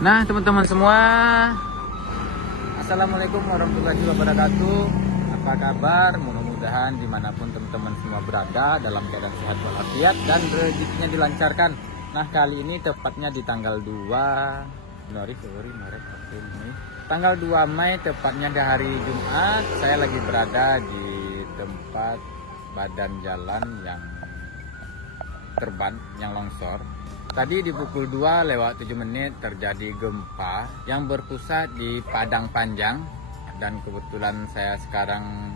Nah, teman-teman semua, Assalamualaikum warahmatullahi wabarakatuh. Apa kabar? Mudah-mudahan dimanapun teman-teman semua berada dalam keadaan sehat walafiat dan rezekinya dilancarkan. Nah, kali ini tepatnya di tanggal 2 tanggal 2 Mei, tepatnya di hari Jumat. Saya lagi berada di tempat badan jalan yang terban, yang longsor. Tadi di pukul 2 lewat 7 menit terjadi gempa yang berpusat di Padang Panjang. Dan kebetulan saya sekarang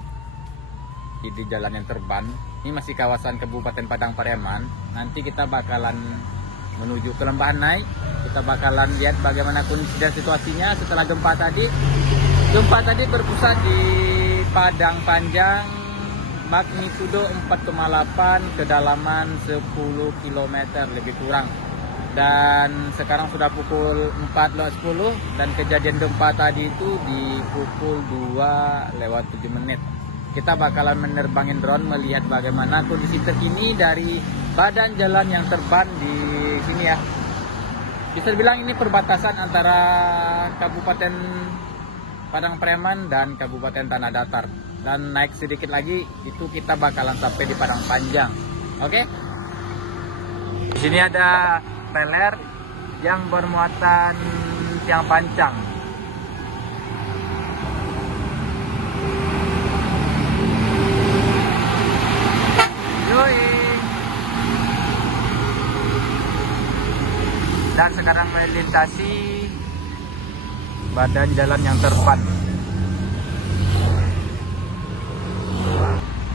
di jalan yang terban. Ini masih kawasan Kabupaten Padang Pariaman. Nanti kita bakalan menuju ke Lembah Naik. Kita bakalan lihat bagaimana kondisi dan situasinya setelah gempa tadi. Gempa tadi berpusat di Padang Panjang, magnitudo 4,8, kedalaman 10 km lebih kurang. Dan sekarang sudah pukul 4.10 dan kejadian gempa tadi itu di pukul 2 lewat 7 menit. Kita bakalan menerbangin drone melihat bagaimana kondisi terkini dari badan jalan yang terban di sini ya. Bisa dibilang ini perbatasan antara Kabupaten Padang Pariaman dan Kabupaten Tanah Datar. Dan naik sedikit lagi itu kita bakalan sampai di Padang Panjang. Oke? Di sini ada peler yang bermuatan tiang pancang. Yoi. Dan sekarang melintasi badan jalan yang terban.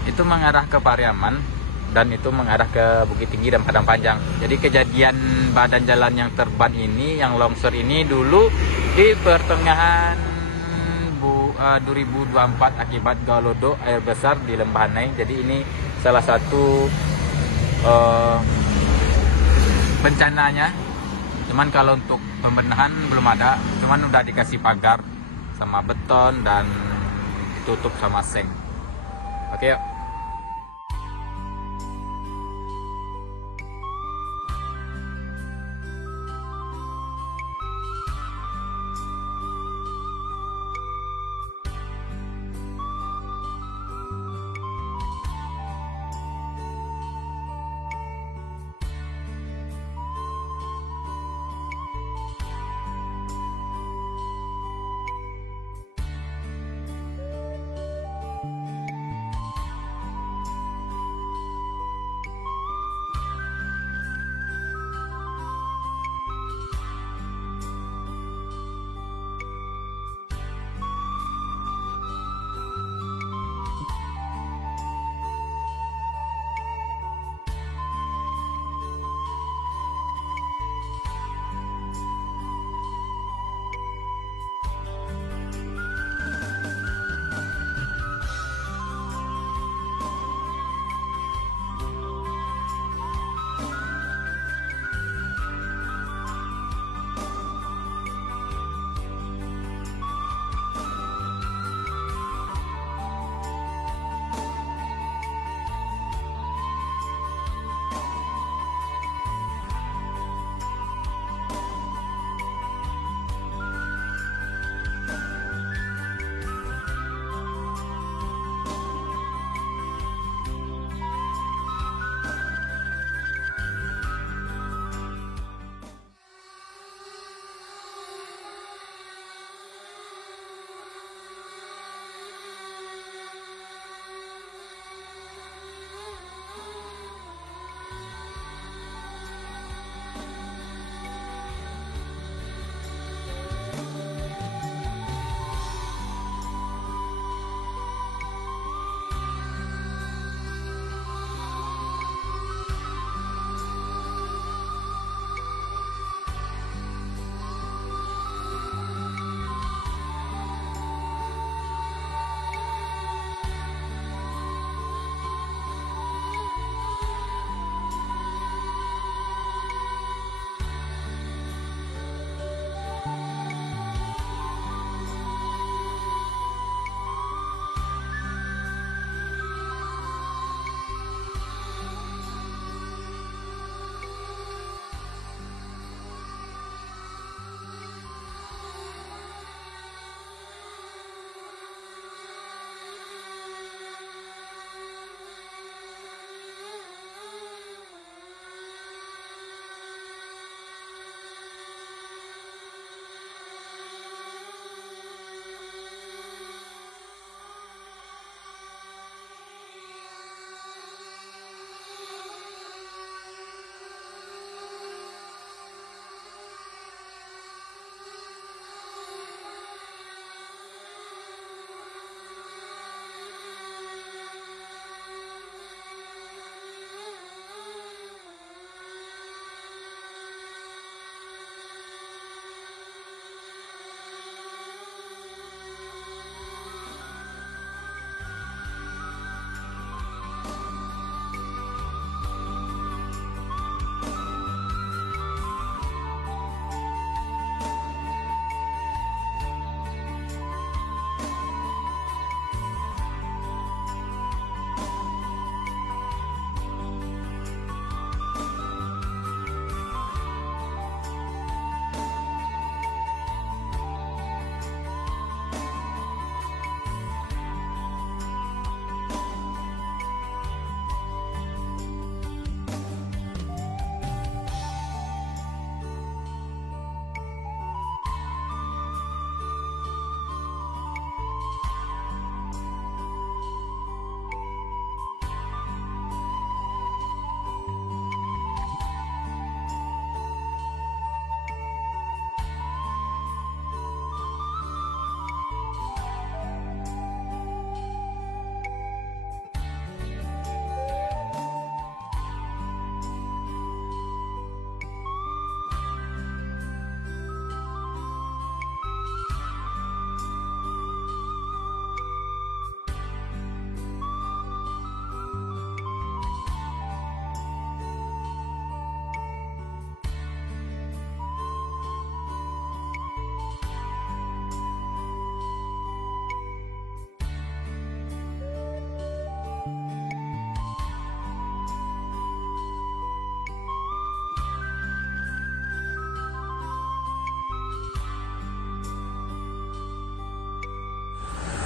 Itu mengarah ke Pariaman dan itu mengarah ke Bukit Tinggi dan Padang Panjang. Jadi kejadian badan jalan yang terban ini, yang longsor ini dulu di pertengahan 2024 akibat galodo air besar di Lembah Naik. Jadi ini salah satu bencananya. Cuman kalau untuk pembenahan belum ada, cuman udah dikasih pagar sama beton dan ditutup sama seng. Oke yuk.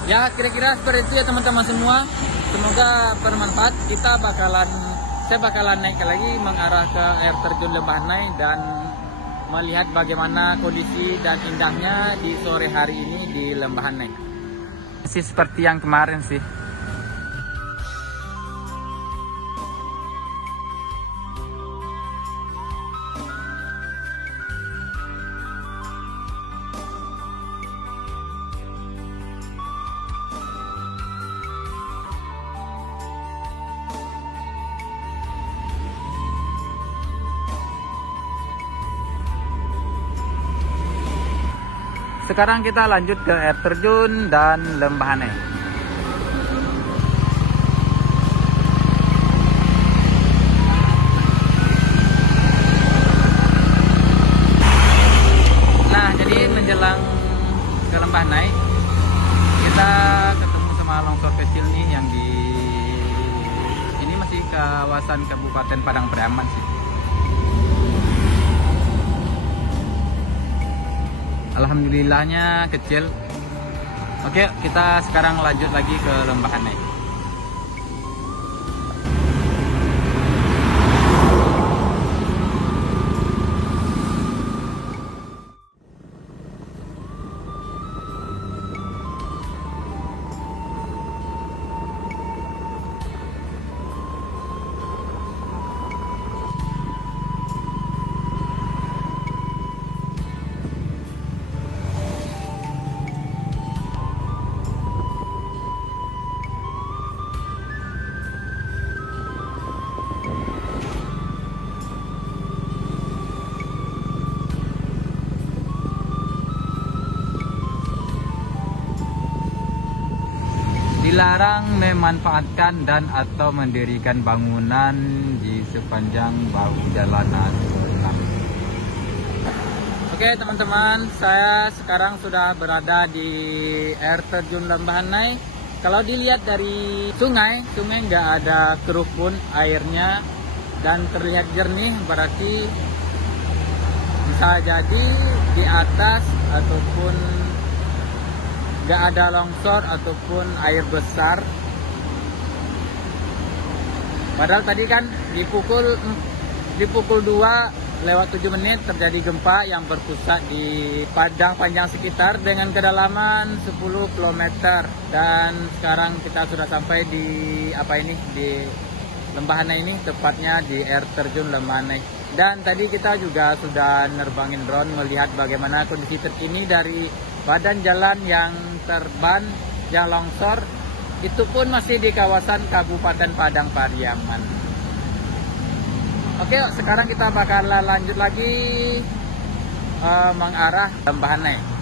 Ya kira-kira seperti itu ya teman-teman semua. Semoga bermanfaat. Saya bakalan naik lagi mengarah ke air terjun Lembahanai dan melihat bagaimana kondisi dan indahnya di sore hari ini di Lembahanai. Masih seperti yang kemarin sih. Sekarang kita lanjut ke air terjun dan Lembahanai. Nah, jadi menjelang ke Lembahanai, kita ketemu sama longsor kecil nih yang ini masih kawasan Kabupaten Padang Pariaman sih. Alhamdulillahnya kecil. Oke, kita sekarang lanjut lagi ke Lembahanai. Dilarang memanfaatkan dan atau mendirikan bangunan di sepanjang bahu jalanan. Oke teman-teman, saya sekarang sudah berada di air terjun Lembahanai. Kalau dilihat dari sungai nggak ada keruh pun airnya dan terlihat jernih, berarti bisa jadi di atas ataupun nggak ada longsor ataupun air besar. Padahal tadi kan di pukul 2:07 terjadi gempa yang berpusat di Padang Panjang sekitar dengan kedalaman 10 km. Dan sekarang kita sudah sampai di di Lembahanai ini, tepatnya di air terjun Lembahanai. Dan tadi kita juga sudah nerbangin drone melihat bagaimana kondisi terkini dari badan jalan yang terban, yang longsor, itu pun masih di kawasan Kabupaten Padang Pariaman. Oke, sekarang kita bakal lanjut lagi mengarah Lembahanai.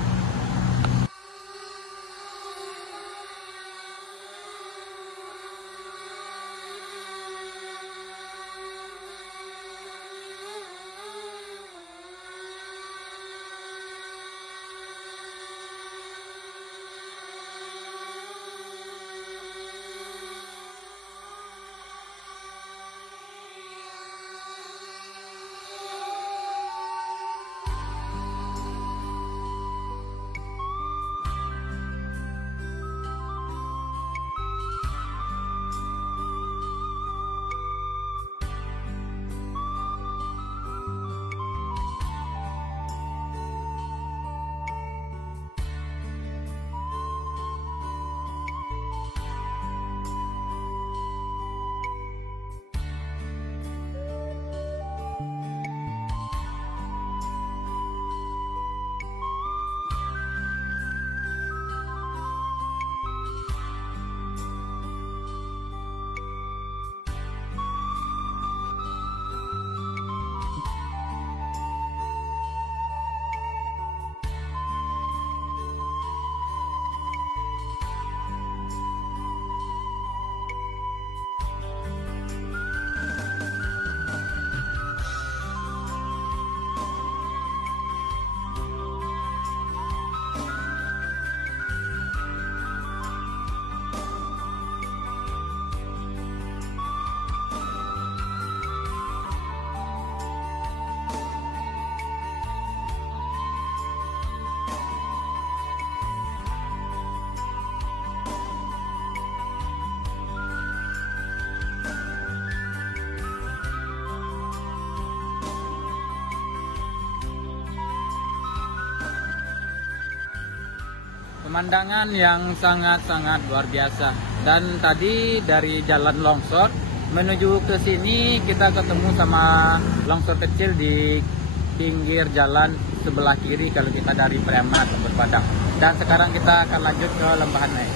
pemandangan yang sangat-sangat luar biasa. Dan tadi dari jalan longsor menuju ke sini kita ketemu sama longsor kecil di pinggir jalan sebelah kiri kalau kita dari Priaman atau Berpadang. Dan sekarang kita akan lanjut ke Lembahan Naik.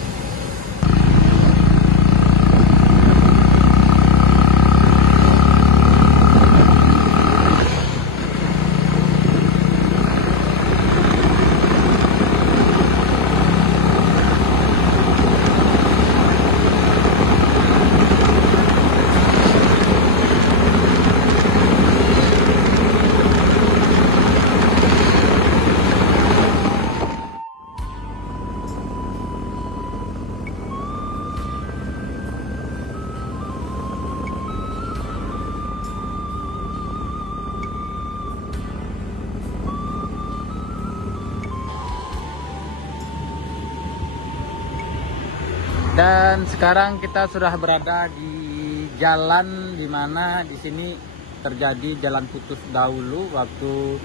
Dan sekarang kita sudah berada di jalan di mana di sini terjadi jalan putus dahulu waktu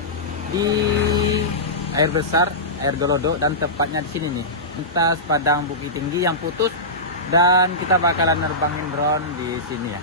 di air besar, air Dolodo, dan tepatnya di sini nih, lintas Padang Bukit Tinggi yang putus, dan kita bakalan nerbangin drone di sini ya.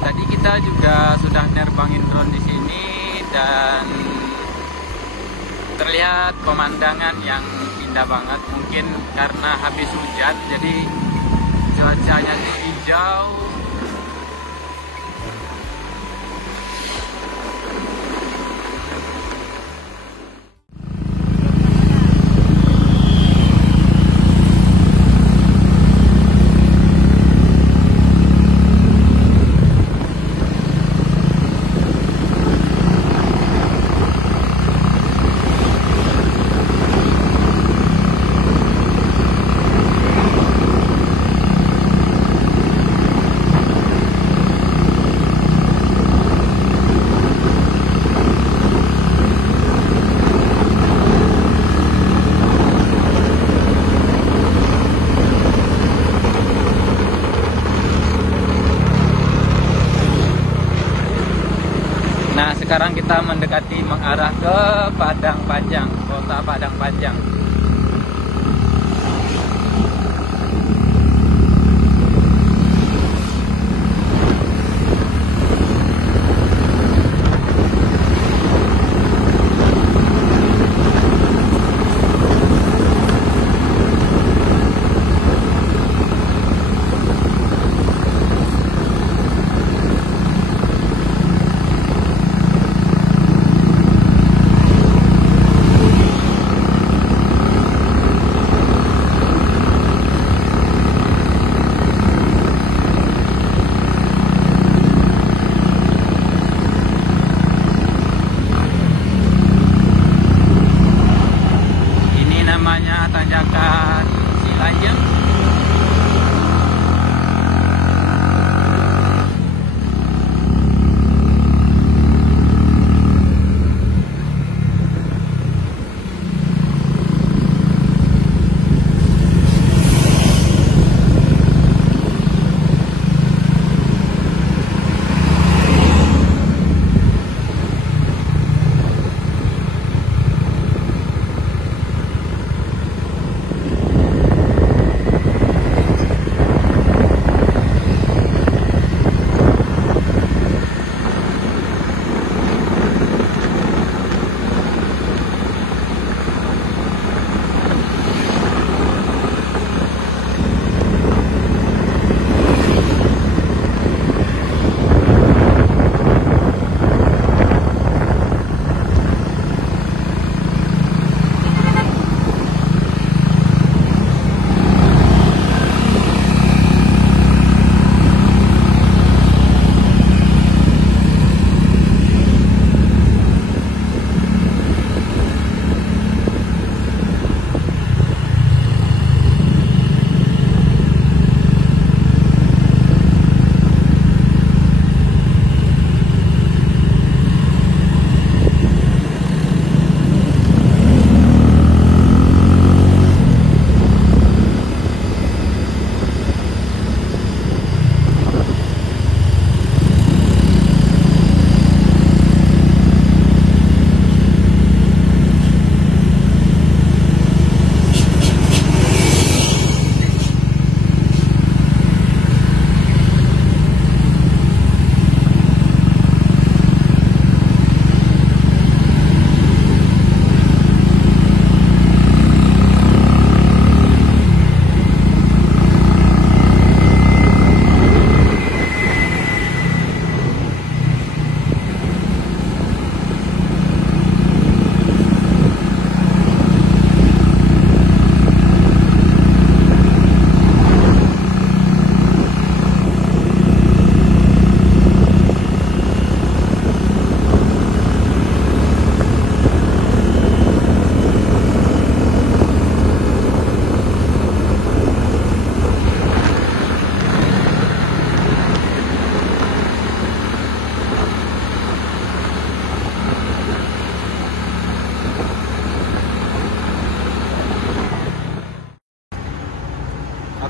Tadi kita juga sudah nerbangin drone di sini dan terlihat pemandangan yang indah banget. Mungkin karena habis hujan jadi cuacanya hijau. sekarang kita mendekati mengarah ke Padang Panjang, kota Padang Panjang. Tanjakan Cilanjang.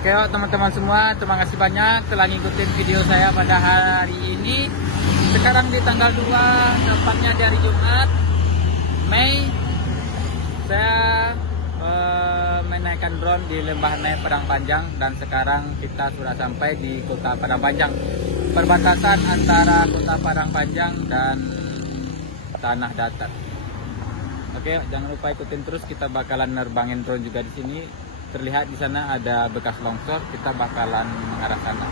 Oke teman-teman semua, terima kasih banyak telah ngikutin video saya pada hari ini. Sekarang di tanggal 2, tepatnya di hari Jumat, Mei, saya menaikkan drone di Lembah Nay Padang Panjang. Dan sekarang kita sudah sampai di kota Padang Panjang, perbatasan antara kota Padang Panjang dan Tanah Datar. Oke, jangan lupa ikutin terus, kita bakalan nerbangin drone juga di sini. Terlihat di sana ada bekas longsor, kita bakalan mengarah sana.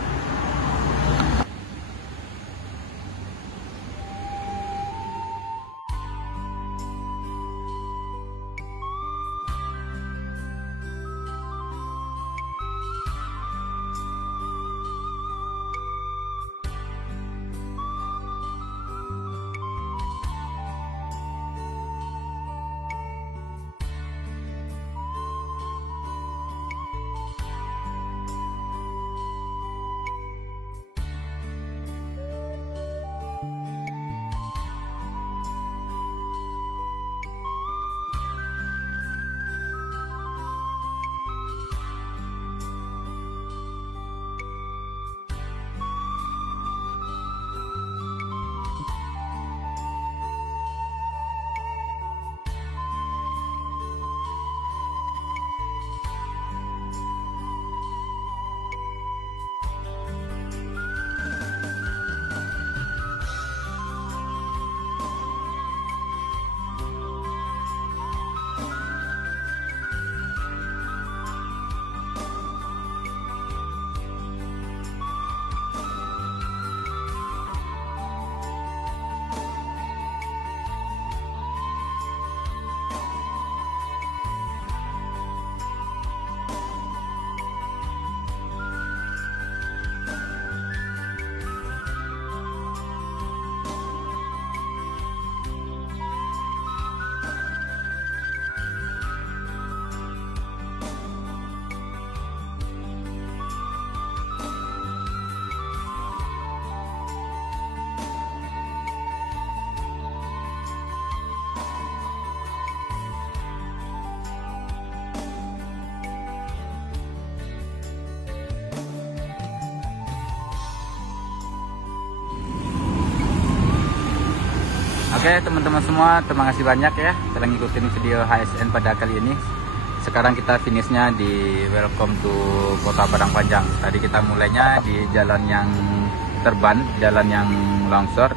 Oke teman-teman semua, terima kasih banyak ya telah ngikutin video HSN pada kali ini. Sekarang kita finishnya di Welcome to Kota Padang Panjang. Tadi kita mulainya di jalan yang terban, jalan yang longsor.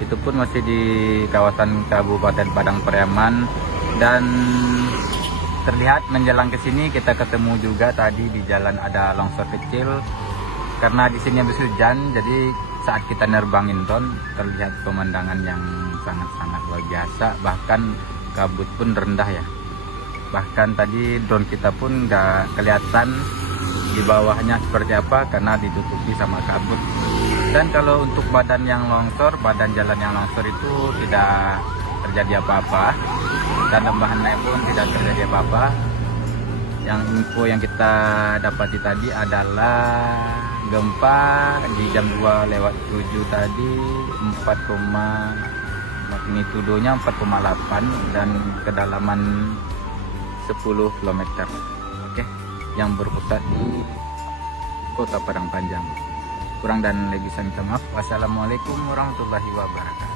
Itu pun masih di kawasan Kabupaten Padang Pariaman. Dan terlihat menjelang ke sini kita ketemu juga tadi di jalan ada longsor kecil. Karena di sini habis hujan, jadi saat kita nerbangin drone terlihat pemandangan yang sangat-sangat luar biasa. Bahkan kabut pun rendah ya. Bahkan tadi drone kita pun nggak kelihatan di bawahnya seperti apa karena ditutupi sama kabut. Dan kalau untuk badan yang longsor, badan jalan yang longsor itu tidak terjadi apa-apa. Dan lembahannya pun tidak terjadi apa-apa. Yang info yang kita dapati tadi adalah gempa di jam 2:07 tadi 4, magnitudonya 4,8 dan kedalaman 10 km. Oke, yang berpusat di Kota Padang Panjang. Kurang dan lebih saya minta maaf. Wassalamualaikum warahmatullahi wabarakatuh.